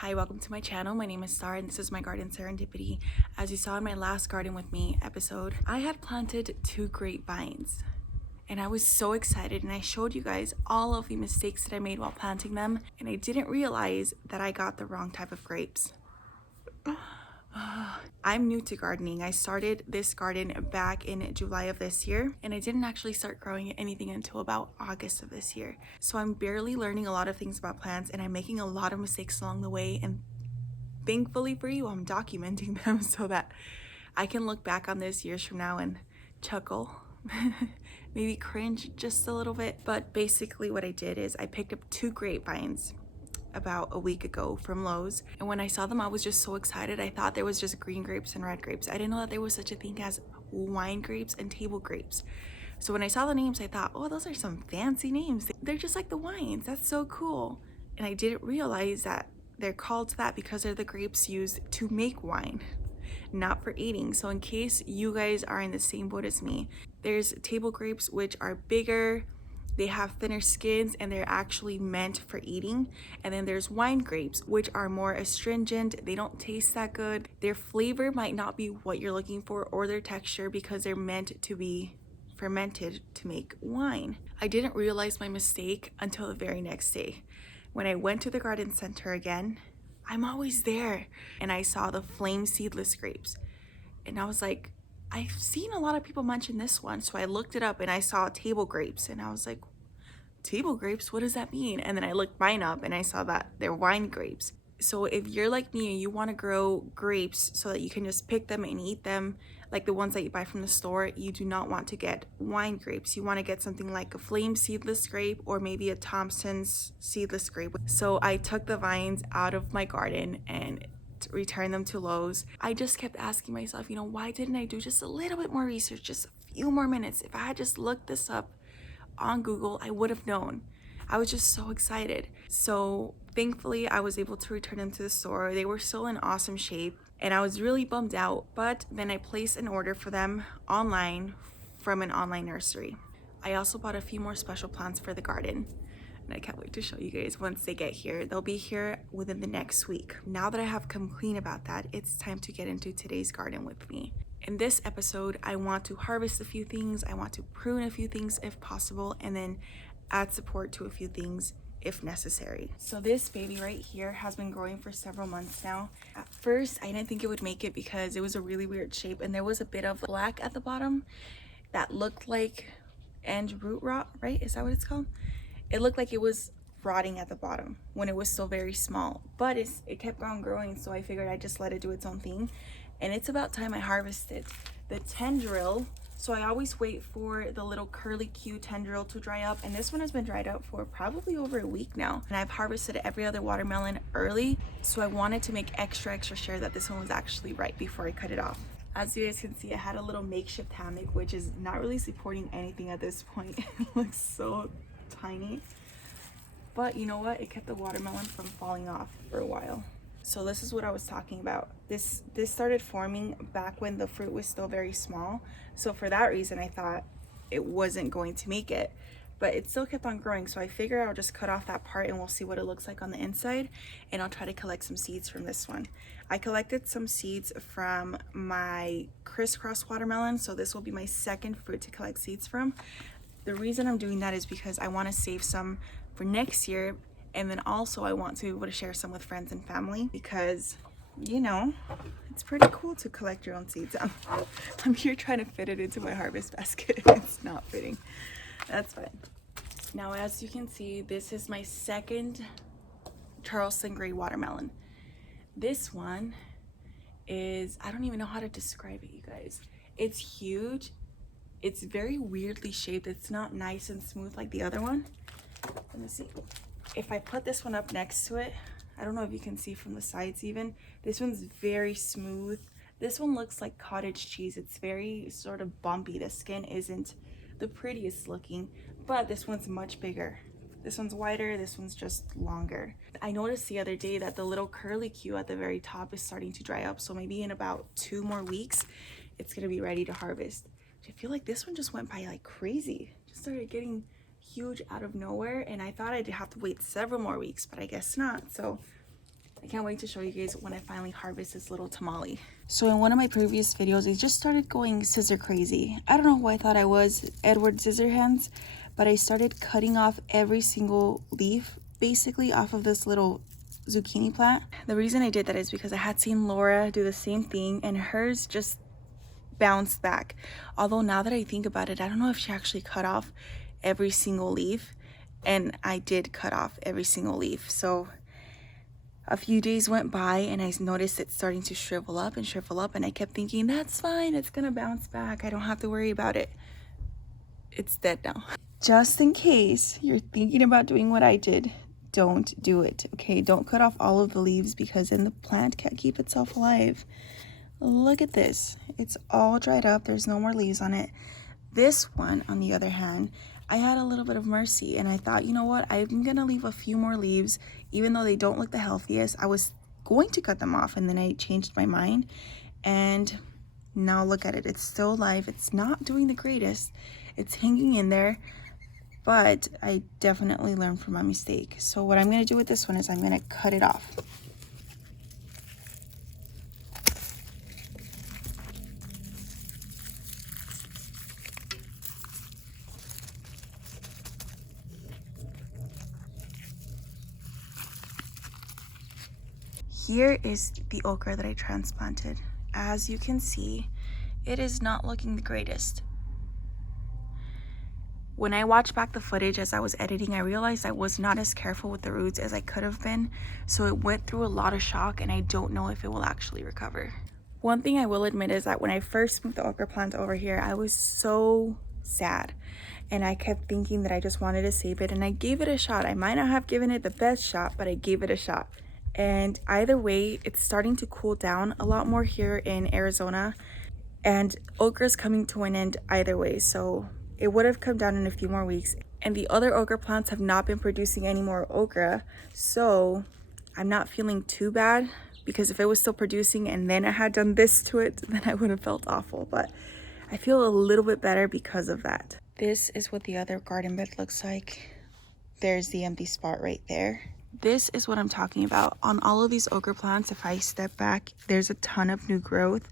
Hi, welcome to my channel. My name is Star and this is my garden serendipity. As you saw in my last garden with me episode, I had planted 2 grapevines and I was so excited, and I showed you guys all of the mistakes that I made while planting them, and I didn't realize that I got the wrong type of grapes. I'm new to gardening. I started this garden back in July of this year, and I didn't actually start growing anything until about August of this year. So I'm barely learning a lot of things about plants, and I'm making a lot of mistakes along the way, and thankfully for you, I'm documenting them so that I can look back on this years from now and chuckle. Maybe cringe just a little bit. But basically what I did is I picked up 2 grapevines about a week ago from Lowe's, and when I saw them I was just so excited. I thought there was just green grapes and red grapes. I didn't know that there was such a thing as wine grapes and table grapes. So when I saw the names I thought, oh, those are some fancy names, they're just like the wines. That's so cool. And I didn't realize that they're called that because they're the grapes used to make wine, not for eating. So in case you guys are in the same boat as me, there's table grapes which are bigger, they have thinner skins, and they're actually meant for eating. And then there's wine grapes, which are more astringent. They don't taste that good. Their flavor might not be what you're looking for, or their texture, because they're meant to be fermented to make wine. I didn't realize my mistake until the very next day. When I went to the garden center again, I'm always there, and I saw the flame seedless grapes. And I was like, I've seen a lot of people mention this one. So I looked it up and I saw table grapes, and I was like, table grapes, what does that mean? And then I looked mine up and I saw that they're wine grapes. So if you're like me and you want to grow grapes so that you can just pick them and eat them like the ones that you buy from the store, you do not want to get wine grapes. You want to get something like a flame seedless grape, or maybe a Thompson's seedless grape. So I took the vines out of my garden and returned them to Lowe's. I just kept asking myself, why didn't I do just a little bit more research, just a few more minutes? If I had just looked this up on Google, I would have known. I was just so excited. So thankfully I was able to return them to the store. They were still in awesome shape, and I was really bummed out, but then I placed an order for them online from an online nursery. I also bought a few more special plants for the garden, and I can't wait to show you guys once they get here. They'll be here within the next week. Now that I have come clean about that, it's time to get into today's garden with me. In this episode, I want to harvest a few things, I want to prune a few things if possible, and then add support to a few things if necessary. So this baby right here has been growing for several months now. At first, I didn't think it would make it because it was a really weird shape, and there was a bit of black at the bottom that looked like end root rot, right? Is that what it's called? It looked like it was rotting at the bottom when it was still very small, but it kept on growing, so I figured I'd just let it do its own thing. And it's about time I harvested the tendril. So I always wait for the little curly Q tendril to dry up, and this one has been dried out for probably over a week now. And I've harvested every other watermelon early, so I wanted to make extra sure that this one was actually right before I cut it off. As you guys can see, I had a little makeshift hammock, which is not really supporting anything at this point. It looks so tiny, but you know what? It kept the watermelon from falling off for a while. So this is what I was talking about. This started forming back when the fruit was still very small. So for that reason, I thought it wasn't going to make it, but it still kept on growing. So I figured I'll just cut off that part and we'll see what it looks like on the inside. And I'll try to collect some seeds from this one. I collected some seeds from my crisscross watermelon. So this will be my second fruit to collect seeds from. The reason I'm doing that is because I want to save some for next year. And then also I want to be able to share some with friends and family because, it's pretty cool to collect your own seeds. I'm here trying to fit it into my harvest basket. It's not fitting. That's fine. Now, as you can see, this is my second Charleston Gray watermelon. This one is, I don't even know how to describe it, you guys. It's huge. It's very weirdly shaped. It's not nice and smooth like the other one. Let me see. If I put this one up next to it, I don't know if you can see from the sides even, this one's very smooth. This one looks like cottage cheese. It's very sort of bumpy. The skin isn't the prettiest looking, but this one's much bigger. This one's wider, this one's just longer. I noticed the other day that the little curly Q at the very top is starting to dry up, so maybe in about 2 more weeks, it's gonna be ready to harvest. I feel like this one just went by like crazy. Just started getting huge out of nowhere, and I thought I'd have to wait several more weeks, but I guess not. So I can't wait to show you guys when I finally harvest this little tamale. So in one of my previous videos, I just started going scissor crazy. I don't know who I thought I was, Edward Scissorhands, but I started cutting off every single leaf basically off of this little zucchini plant. The reason I did that is because I had seen Laura do the same thing and hers just bounced back. Although now that I think about it, I don't know if she actually cut off every single leaf, and I did cut off every single leaf. So a few days went by and I noticed it starting to shrivel up, and I kept thinking, that's fine, it's gonna bounce back, I don't have to worry about it. It's dead now. Just in case you're thinking about doing what I did, don't do it, okay? Don't cut off all of the leaves, because then the plant can't keep itself alive. Look at this. It's all dried up. There's no more leaves on it. This one, on the other hand, I had a little bit of mercy, and I thought, you know what? I'm going to leave a few more leaves, even though they don't look the healthiest. I was going to cut them off, and then I changed my mind, and now look at it. It's still alive. It's not doing the greatest. It's hanging in there. But I definitely learned from my mistake. So what I'm going to do with this one is I'm going to cut it off. Here is the okra that I transplanted. As you can see, it is not looking the greatest. When I watched back the footage as I was editing, I realized I was not as careful with the roots as I could have been, so it went through a lot of shock, and I don't know if it will actually recover. One thing I will admit is that when I first moved the okra plant over here, I was so sad, and I kept thinking that I just wanted to save it, and I gave it a shot. I might not have given it the best shot, but I gave it a shot. And either way, it's starting to cool down a lot more here in Arizona, and okra is coming to an end either way, so it would have come down in a few more weeks, and the other okra plants have not been producing any more okra, so I'm not feeling too bad, because if it was still producing and then I had done this to it, then I would have felt awful. But I feel a little bit better because of that. This is what the other garden bed looks like. There's the empty spot right there. This is what I'm talking about. On all of these okra plants, if I step back, there's a ton of new growth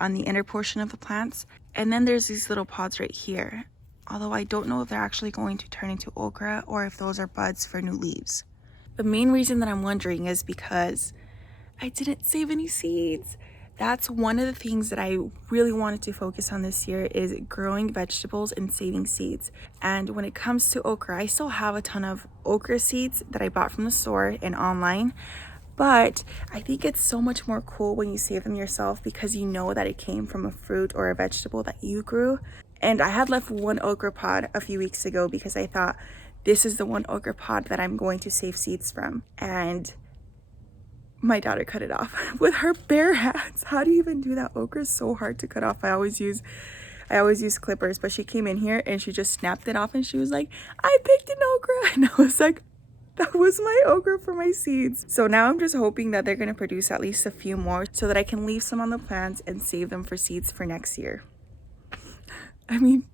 on the inner portion of the plants, and then there's these little pods right here. Although I don't know if they're actually going to turn into okra or if those are buds for new leaves. The main reason that I'm wondering is because I didn't save any seeds. That's one of the things that I really wanted to focus on this year, is growing vegetables and saving seeds. And when it comes to okra, I still have a ton of okra seeds that I bought from the store and online. But I think it's so much more cool when you save them yourself, because you know that it came from a fruit or a vegetable that you grew. And I had left one okra pod a few weeks ago because I thought, this is the one okra pod that I'm going to save seeds from. And my daughter cut it off with her bare hands. How do you even do that? Okra is so hard to cut off. I always use clippers, but she came in here and she just snapped it off, and she was like, I picked an okra. And I was like, that was my okra for my seeds. So now I'm just hoping that they're going to produce at least a few more so that I can leave some on the plants and save them for seeds for next year. I mean,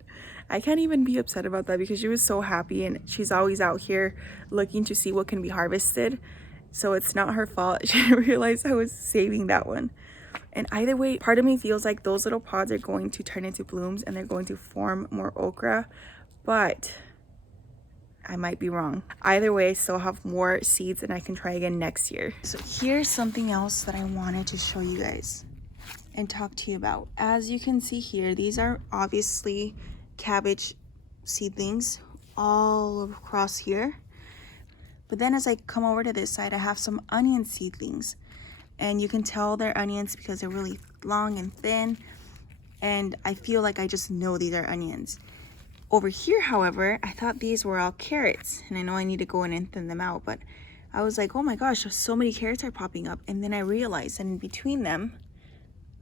I can't even be upset about that, because she was so happy, and she's always out here looking to see what can be harvested. So it's not her fault. She didn't realize I was saving that one. And either way, part of me feels like those little pods are going to turn into blooms and they're going to form more okra, but I might be wrong. Either way, I still have more seeds and I can try again next year. So here's something else that I wanted to show you guys and talk to you about. As you can see here, these are obviously cabbage seedlings all across here. But then as I come over to this side, I have some onion seedlings. And you can tell they're onions because they're really long and thin. And I feel like I just know these are onions. Over here, however, I thought these were all carrots. And I know I need to go in and thin them out. But I was like, oh my gosh, so many carrots are popping up. And then I realized that in between them,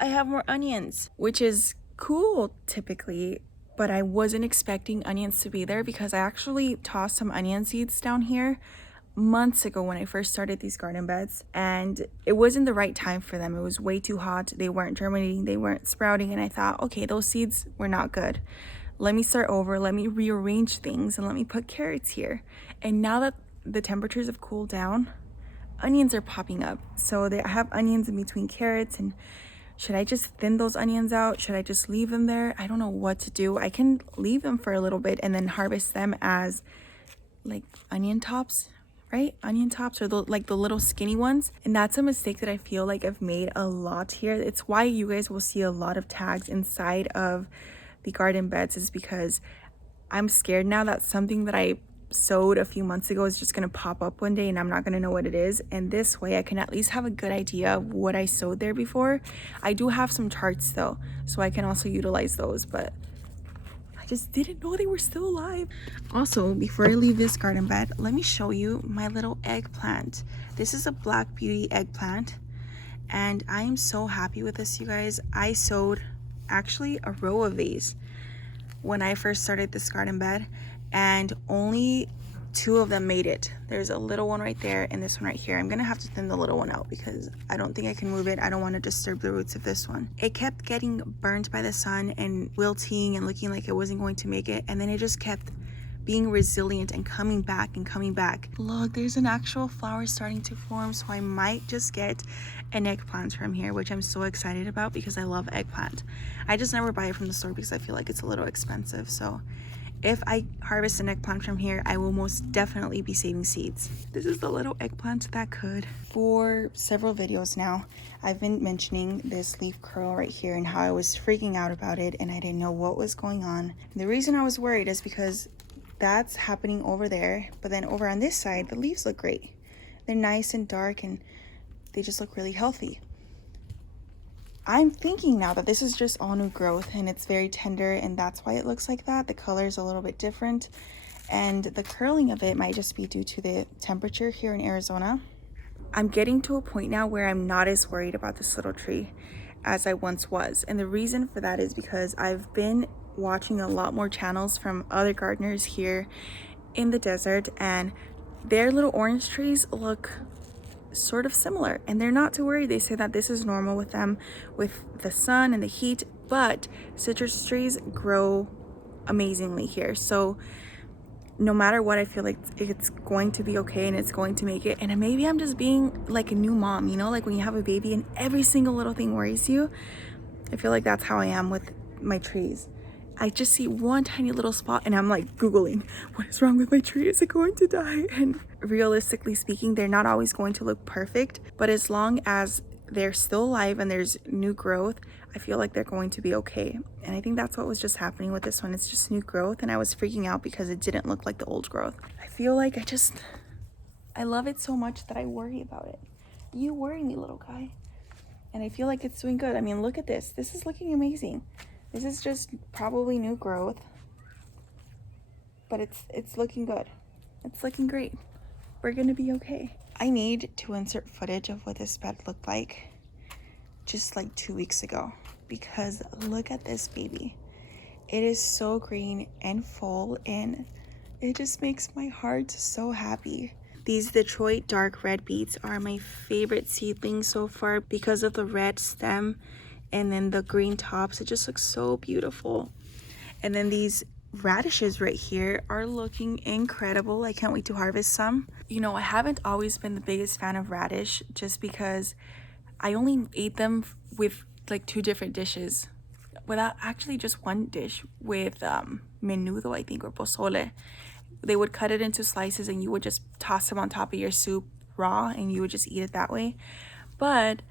I have more onions, which is cool typically. But I wasn't expecting onions to be there, because I actually tossed some onion seeds down here months ago when I first started these garden beds, and it wasn't the right time for them. It was way too hot. They weren't germinating, they weren't sprouting, and I thought, okay, those seeds were not good. Let me start over, let me rearrange things, and let me put carrots here. And now that the temperatures have cooled down, onions are popping up. So I have onions in between carrots, and should I just thin those onions out? Should I just leave them there? I don't know what to do. I can leave them for a little bit and then harvest them as like onion tops, right? Onion tops, or like the little skinny ones. And that's a mistake that I feel like I've made a lot here. It's why you guys will see a lot of tags inside of the garden beds, is because I'm scared now that something that I sowed a few months ago is just gonna pop up one day and I'm not gonna know what it is. And this way I can at least have a good idea of what I sowed there before. I do have some charts though, so I can also utilize those, but I just didn't know they were still alive. Also, before I leave this garden bed, let me show you my little eggplant. This is a Black Beauty eggplant, and I am so happy with this, you guys. I sowed actually a row of these when I first started this garden bed, and only 2 of them made it. There's a little one right there and this one right here. I'm gonna have to thin the little one out because I don't think I can move it. I don't want to disturb the roots of this one. It kept getting burnt by the sun and wilting and looking like it wasn't going to make it, and then it just kept being resilient and coming back and coming back. Look, there's an actual flower starting to form, so I might just get an eggplant from here, which I'm so excited about because I love eggplant. I just never buy it from the store because I feel like it's a little expensive. So if I harvest an eggplant from here, I will most definitely be saving seeds. This is the little eggplant that could. For several videos now, I've been mentioning this leaf curl right here and how I was freaking out about it and I didn't know what was going on. The reason I was worried is because that's happening over there, but then over on this side, the leaves look great. They're nice and dark and they just look really healthy. I'm thinking now that this is just all new growth and it's very tender, and that's why it looks like that. The color is a little bit different, and the curling of it might just be due to the temperature here in Arizona. I'm getting to a point now where I'm not as worried about this little tree as I once was, and the reason for that is because I've been watching a lot more channels from other gardeners here in the desert, and their little orange trees look sort of similar and they're not too worried. They say that this is normal with them, with the sun and the heat, but citrus trees grow amazingly here. So no matter what, I feel like it's going to be okay and it's going to make it. And maybe I'm just being like a new mom, you know, like when you have a baby and every single little thing worries you. I feel like that's how I am with my trees. I just see one tiny little spot and I'm like Googling, what is wrong with my tree? Is it going to die? And realistically speaking, they're not always going to look perfect, but as long as they're still alive and there's new growth, I feel like they're going to be okay. And I think that's what was just happening with this one. It's just new growth, and I was freaking out because it didn't look like the old growth. I feel like I love it so much that I worry about it. You worry me, little guy. And I feel like it's doing good. I mean, look at this. This is looking amazing. This is just probably new growth, but it's looking good. It's looking great. We're gonna be okay. I need to insert footage of what this bed looked like just like 2 weeks ago, because look at this baby. It is so green and full, and it just makes my heart so happy. These Detroit dark red beets are my favorite seedlings so far because of the red stem and then the green tops. It just looks so beautiful. And then these radishes right here are looking incredible. I can't wait to harvest some. You know, I haven't always been the biggest fan of radish just because I only ate them with like 2 different dishes, without actually just one dish with menudo, I think, or pozole. They would cut it into slices and you would just toss them on top of your soup raw and you would just eat it that way. But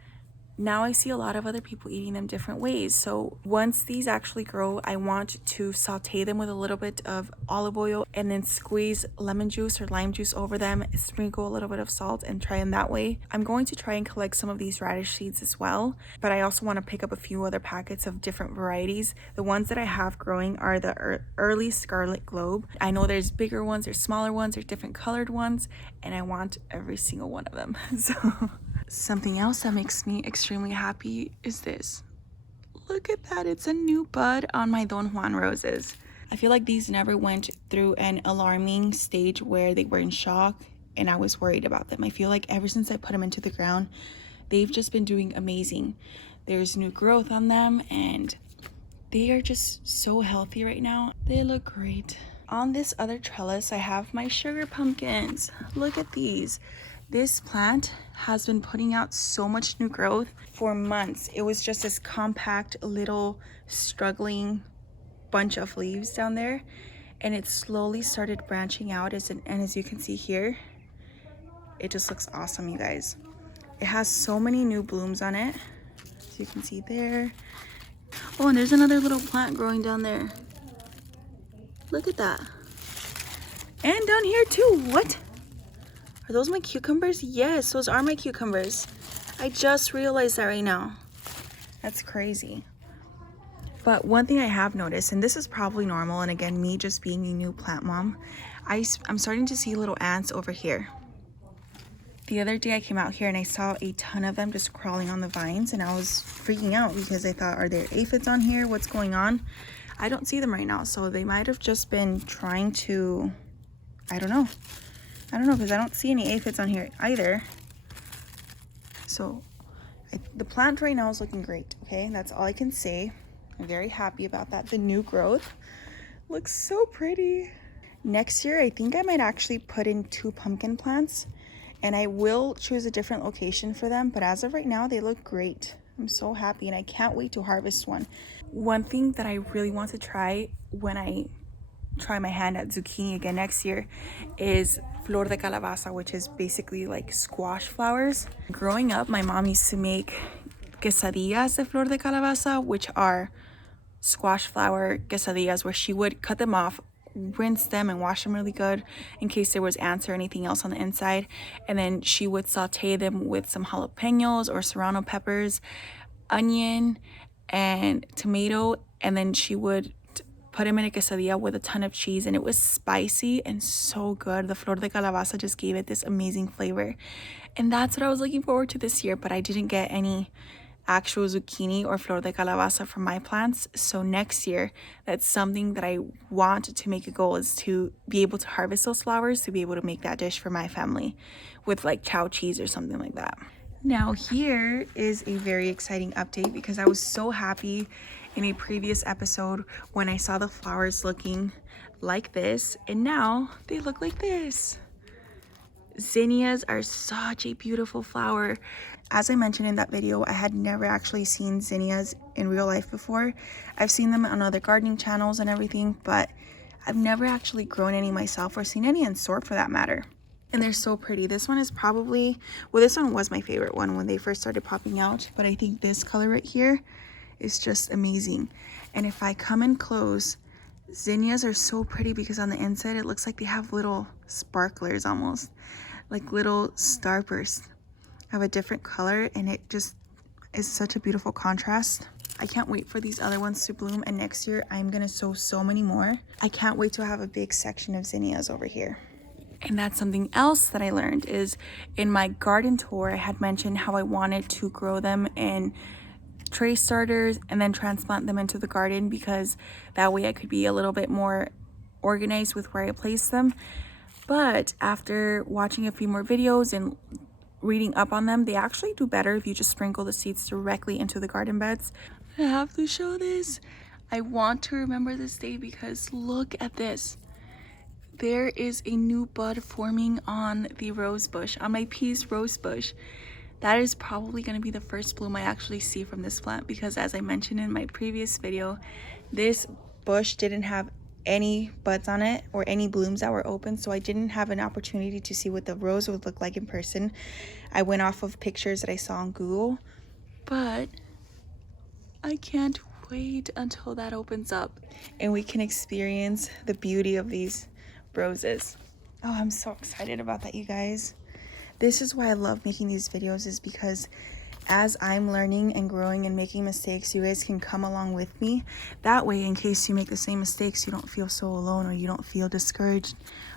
now I see a lot of other people eating them different ways. So once these actually grow, I want to saute them with a little bit of olive oil and then squeeze lemon juice or lime juice over them, sprinkle a little bit of salt, and try them that way. I'm going to try and collect some of these radish seeds as well, but I also want to pick up a few other packets of different varieties. The ones that I have growing are the early Scarlet Globe. I know there's bigger ones, there's smaller ones, there's different colored ones, and I want every single one of them. So something else that makes me extremely happy is this. Look at that, it's a new bud on my Don Juan roses. I feel like these never went through an alarming stage where they were in shock and I was worried about them. I feel like ever since I put them into the ground, they've just been doing amazing. There's new growth on them and they are just so healthy right now. They look great. On this other trellis, I have my sugar pumpkins. Look at these. This plant has been putting out so much new growth for months. It was just this compact little struggling bunch of leaves down there, and it slowly started branching out and as you can see here, it just looks awesome, you guys. It has so many new blooms on it, as you can see there. Oh, and there's another little plant growing down there. Look at that. And down here too. What? Are those my cucumbers? Yes, those are my cucumbers. I just realized that right now. That's crazy. But one thing I have noticed, and this is probably normal, and again, me just being a new plant mom, I'm starting to see little ants over here. The other day I came out here and I saw a ton of them just crawling on the vines, and I was freaking out because I thought, are there aphids on here? What's going on? I don't see them right now, so they might have just been trying to, I don't know, because I don't see any aphids on here either. So the plant right now is looking great, okay? That's all I can say. I'm very happy about that. The new growth looks so pretty. Next year, I think I might actually put in 2 pumpkin plants, and I will choose a different location for them. But as of right now, they look great. I'm so happy, and I can't wait to harvest one. One thing that I really want to try when I try my hand at zucchini again next year is flor de calabaza, which is basically like squash flowers. Growing up, my mom used to make quesadillas de flor de calabaza, which are squash flower quesadillas, where she would cut them off, rinse them and wash them really good in case there was ants or anything else on the inside, and then she would saute them with some jalapenos or serrano peppers, onion and tomato, and then she would put them in a quesadilla with a ton of cheese, and it was spicy and so good. The flor de calabaza just gave it this amazing flavor, and that's what I was looking forward to this year. But I didn't get any actual zucchini or flor de calabaza from my plants, so next year that's something that I want to make a goal, is to be able to harvest those flowers to be able to make that dish for my family with like chow cheese or something like that. Now here is a very exciting update, because I was so happy in a previous episode when I saw the flowers looking like this, and now they look like this. Zinnias are such a beautiful flower. As I mentioned in that video, I had never actually seen zinnias in real life before. I've seen them on other gardening channels and everything, but I've never actually grown any myself or seen any in store for that matter. And they're so pretty. This one is probably, well, this one was my favorite one when they first started popping out, but I think this color right here is just amazing. And if I come in close, zinnias are so pretty because on the inside it looks like they have little sparklers, almost like little starbursts of a different color, and it just is such a beautiful contrast. I can't wait for these other ones to bloom, and next year I'm gonna sow so many more. I can't wait to have a big section of zinnias over here. And that's something else that I learned, is in my garden tour I had mentioned how I wanted to grow them in tray starters and then transplant them into the garden, because that way I could be a little bit more organized with where I place them. But after watching a few more videos and reading up on them, they actually do better if you just sprinkle the seeds directly into the garden beds. I have to show this. I want to remember this day because look at this. There is a new bud forming on the rose bush, on my peas rose bush. That is probably going to be the first bloom I actually see from this plant, because as I mentioned in my previous video, this bush didn't have any buds on it or any blooms that were open, so I didn't have an opportunity to see what the rose would look like in person. I went off of pictures that I saw on Google, but I can't wait until that opens up and we can experience the beauty of these roses. Oh, I'm so excited about that, you guys. This is why I love making these videos, is because as I'm learning and growing and making mistakes, you guys can come along with me. That way, in case you make the same mistakes, you don't feel so alone, or you don't feel discouraged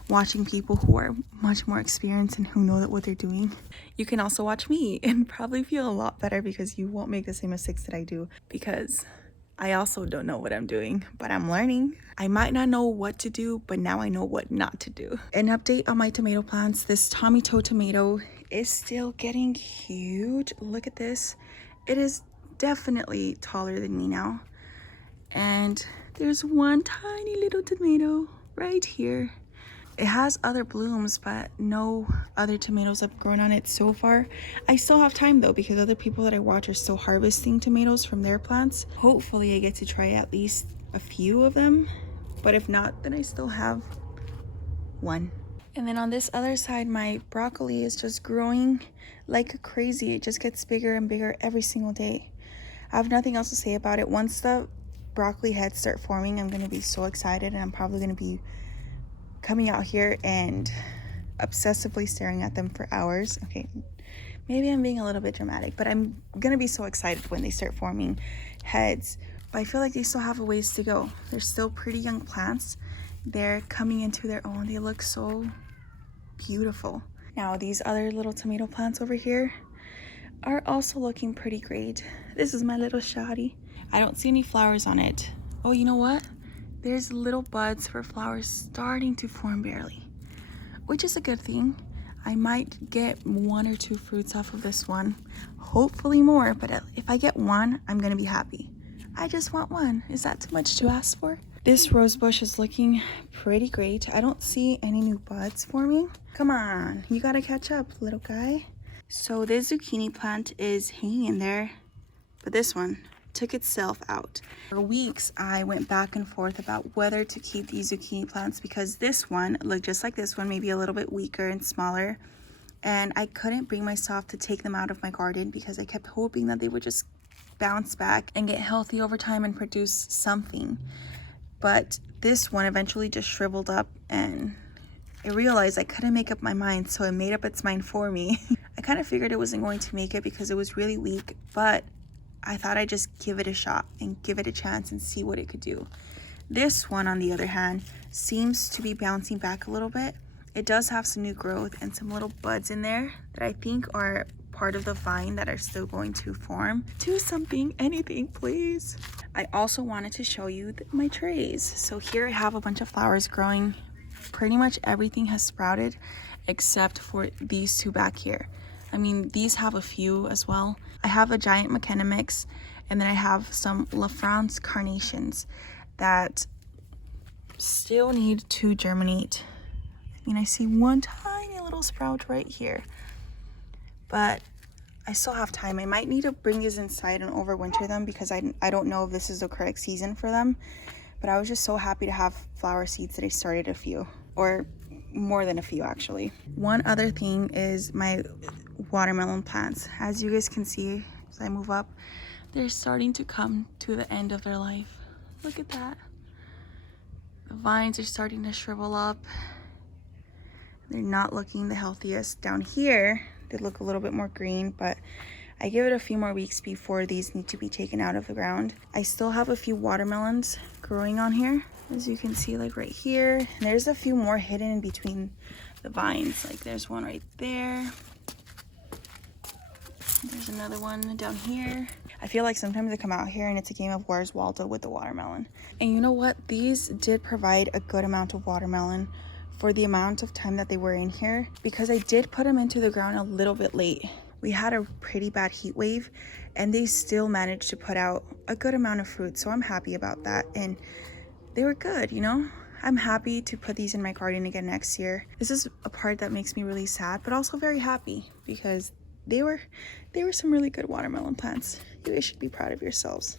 watching people who are much more experienced and who know that what they're doing. You can also watch me and probably feel a lot better, because you won't make the same mistakes that I do, because I also don't know what I'm doing, but I'm learning. I might not know what to do, but now I know what not to do. An update on my tomato plants. This Tommy Toe tomato is still getting huge. Look at this. It is definitely taller than me now. And there's one tiny little tomato right here. It has other blooms, but no other tomatoes have grown on it so far. I still have time though, because other people that I watch are still harvesting tomatoes from their plants. Hopefully I get to try at least a few of them, but if not, then I still have one. And then on this other side, my broccoli is just growing like crazy. It just gets bigger and bigger every single day. I have nothing else to say about it. Once the broccoli heads start forming, I'm going to be so excited, and I'm probably going to be coming out here and obsessively staring at them for hours. Okay, maybe I'm being a little bit dramatic, but I'm going to be so excited when they start forming heads. But I feel like they still have a ways to go. They're still pretty young plants. They're coming into their own. They look so beautiful. Now these other little tomato plants over here are also looking pretty great. This is my little shawty. I don't see any flowers on it. Oh, you know what? There's little buds for flowers starting to form barely, which is a good thing. I might get 1 or 2 fruits off of this one. Hopefully more, but if I get 1, I'm gonna be happy. I just want 1. Is that too much to ask for? This rose bush is looking pretty great. I don't see any new buds forming. Come on, you gotta catch up, little guy. So this zucchini plant is hanging in there, but this one took itself out. For weeks, I went back and forth about whether to keep these zucchini plants because this one looked just like this one, maybe a little bit weaker and smaller. And I couldn't bring myself to take them out of my garden because I kept hoping that they would just bounce back and get healthy over time and produce something. But this one eventually just shriveled up, and I realized I couldn't make up my mind, so it made up its mind for me. I kind of figured it wasn't going to make it because it was really weak, but I thought I'd just give it a shot and give it a chance and see what it could do. This one, on the other hand, seems to be bouncing back a little bit. It does have some new growth and some little buds in there that I think are part of the vine that are still going to form. Do something, anything, please. I also wanted to show you my trays. So here I have a bunch of flowers growing. Pretty much everything has sprouted except for these 2 back here. I mean, these have a few as well. I have a giant McKenna mix, and then I have some La France carnations that still need to germinate. I mean, I see one tiny little sprout right here, but I still have time. I might need to bring these inside and overwinter them because I don't know if this is the correct season for them, but I was just so happy to have flower seeds that I started a few, or more than a few actually. One other thing is my watermelon plants. As you guys can see, as I move up, they're starting to come to the end of their life. Look at that. The vines are starting to shrivel up. They're not looking the healthiest. Down here, they look a little bit more green, but I give it a few more weeks before these need to be taken out of the ground. I still have a few watermelons growing on here, as you can see, like right here. And there's a few more hidden in between the vines. Like there's one right there. There's another one down here. I feel like sometimes I come out here and it's a game of Where's Waldo with the watermelon. And you know what? These did provide a good amount of watermelon for the amount of time that they were in here, because I did put them into the ground a little bit late. We had a pretty bad heat wave and they still managed to put out a good amount of fruit. So I'm happy about that. And they were good, you know? I'm happy to put these in my garden again next year. This is a part that makes me really sad, but also very happy because they were some really good watermelon plants. You guys should be proud of yourselves.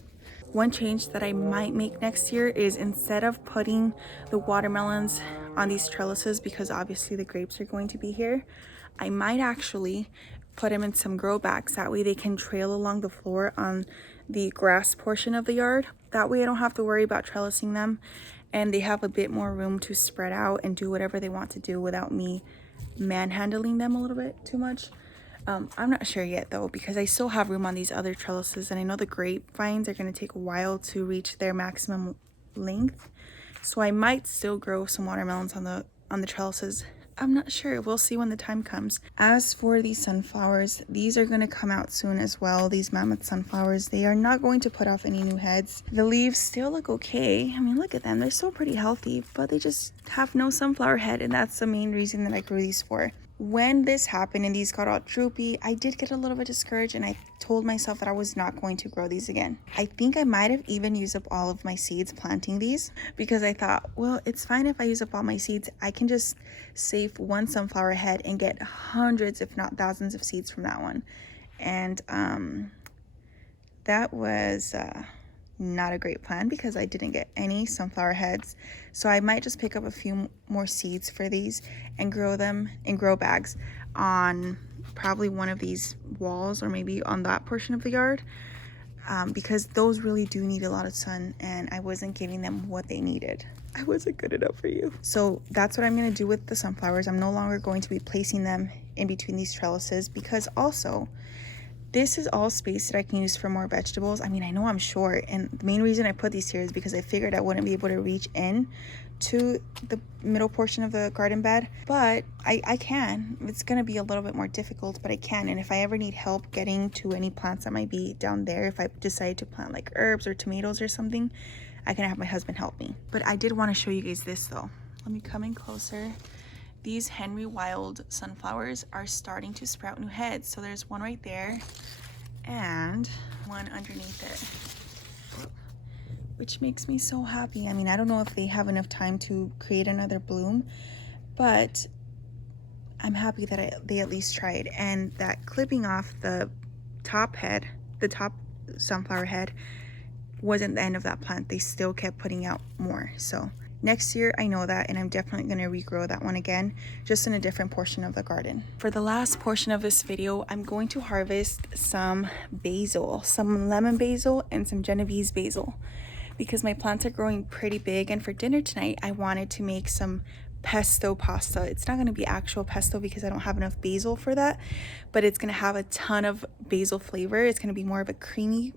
One change that I might make next year is instead of putting the watermelons on these trellises, because obviously the grapes are going to be here, I might actually put them in some grow bags. That way they can trail along the floor on the grass portion of the yard. That way I don't have to worry about trellising them, and they have a bit more room to spread out and do whatever they want to do without me manhandling them a little bit too much. I'm not sure yet though, because I still have room on these other trellises, and I know the grapevines are going to take a while to reach their maximum length. So I might still grow some watermelons on the trellises. I'm not sure. We'll see when the time comes. As for these sunflowers, these are going to come out soon as well. These mammoth sunflowers, they are not going to put off any new heads. The leaves still look okay. I mean, look at them. They're still pretty healthy, but they just have no sunflower head, and that's the main reason that I grew these for. when this happened and these got all droopy, I did get a little bit discouraged, and I told myself that I was not going to grow these again. I think I might have even used up all of my seeds planting these, because I thought, well, it's fine if I use up all my seeds. I can just save one sunflower head and get hundreds, if not thousands, of seeds from that one. And that was not a great plan, because I didn't get any sunflower heads. So I might just pick up a few more seeds for these and grow them in grow bags on probably one of these walls, or maybe on that portion of the yard, because those really do need a lot of sun, and I wasn't giving them what they needed. I wasn't good enough for you. So that's what I'm going to do with the sunflowers. I'm no longer going to be placing them in between these trellises, because also this is all space that I can use for more vegetables. I mean, I know I'm short, and the main reason I put these here is because I figured I wouldn't be able to reach in to the middle portion of the garden bed, but I can. It's going to be a little bit more difficult, but I can. And if I ever need help getting to any plants that might be down there, if I decide to plant like herbs or tomatoes or something, I can have my husband help me. But I did want to show you guys this though. Let me come in closer. These Henry Wild sunflowers are starting to sprout new heads. So there's one right there and one underneath it, which makes me so happy. I mean, I don't know if they have enough time to create another bloom, but I'm happy that they at least tried. And that clipping off the top head, the top sunflower head, wasn't the end of that plant. They still kept putting out more. So next year, I know that, and I'm definitely going to regrow that one again, just in a different portion of the garden. For the last portion of this video, I'm going to harvest some basil, some lemon basil and some Genovese basil, because my plants are growing pretty big. And for dinner tonight, I wanted to make some pesto pasta. It's not going to be actual pesto because I don't have enough basil for that, but it's going to have a ton of basil flavor. It's going to be more of a creamy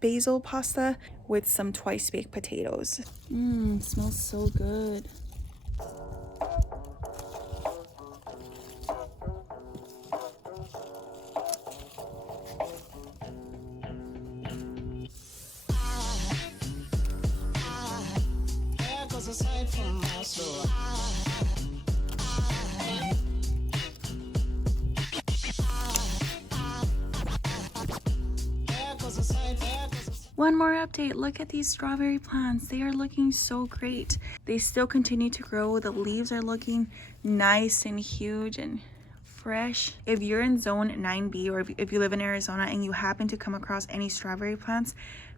basil pasta with some twice baked potatoes. Smells so good. One more update. Look at these strawberry plants. They are looking so great. They still continue to grow. The leaves are looking nice and huge and fresh. If you're in zone 9B, or if you live in Arizona and you happen to come across any strawberry plants,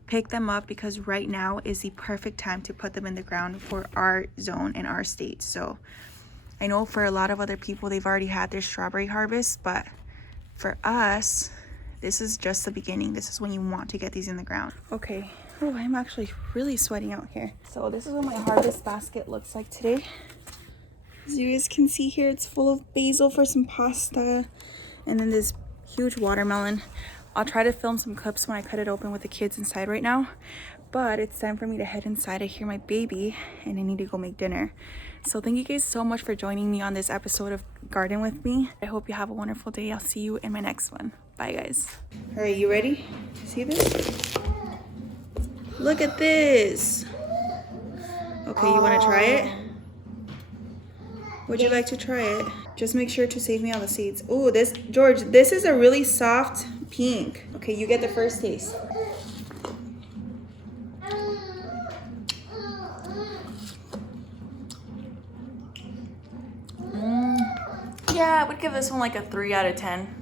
pick them up, because right now is the perfect time to put them in the ground for our zone and our state. So I know for a lot of other people, they've already had their strawberry harvest, but for us, this is just the beginning. This is when you want to get these in the ground. Okay. Oh, I'm actually really sweating out here. So this is what my harvest basket looks like today. As you guys can see here, it's full of basil for some pasta, and then this huge watermelon. I'll try to film some clips when I cut it open with the kids inside right now, but it's time for me to head inside. I hear my baby and I need to go make dinner. So thank you guys so much for joining me on this episode of Garden with Me. I hope you have a wonderful day. I'll see you in my next one. Bye guys. All right, you ready to see this? Look at this. Okay, you want to try it? Would you like to try it? Just make sure to save me all the seeds. Oh, this, George, this is a really soft pink. Okay, you get the first taste. Yeah, I would give this one like a 3 out of 10.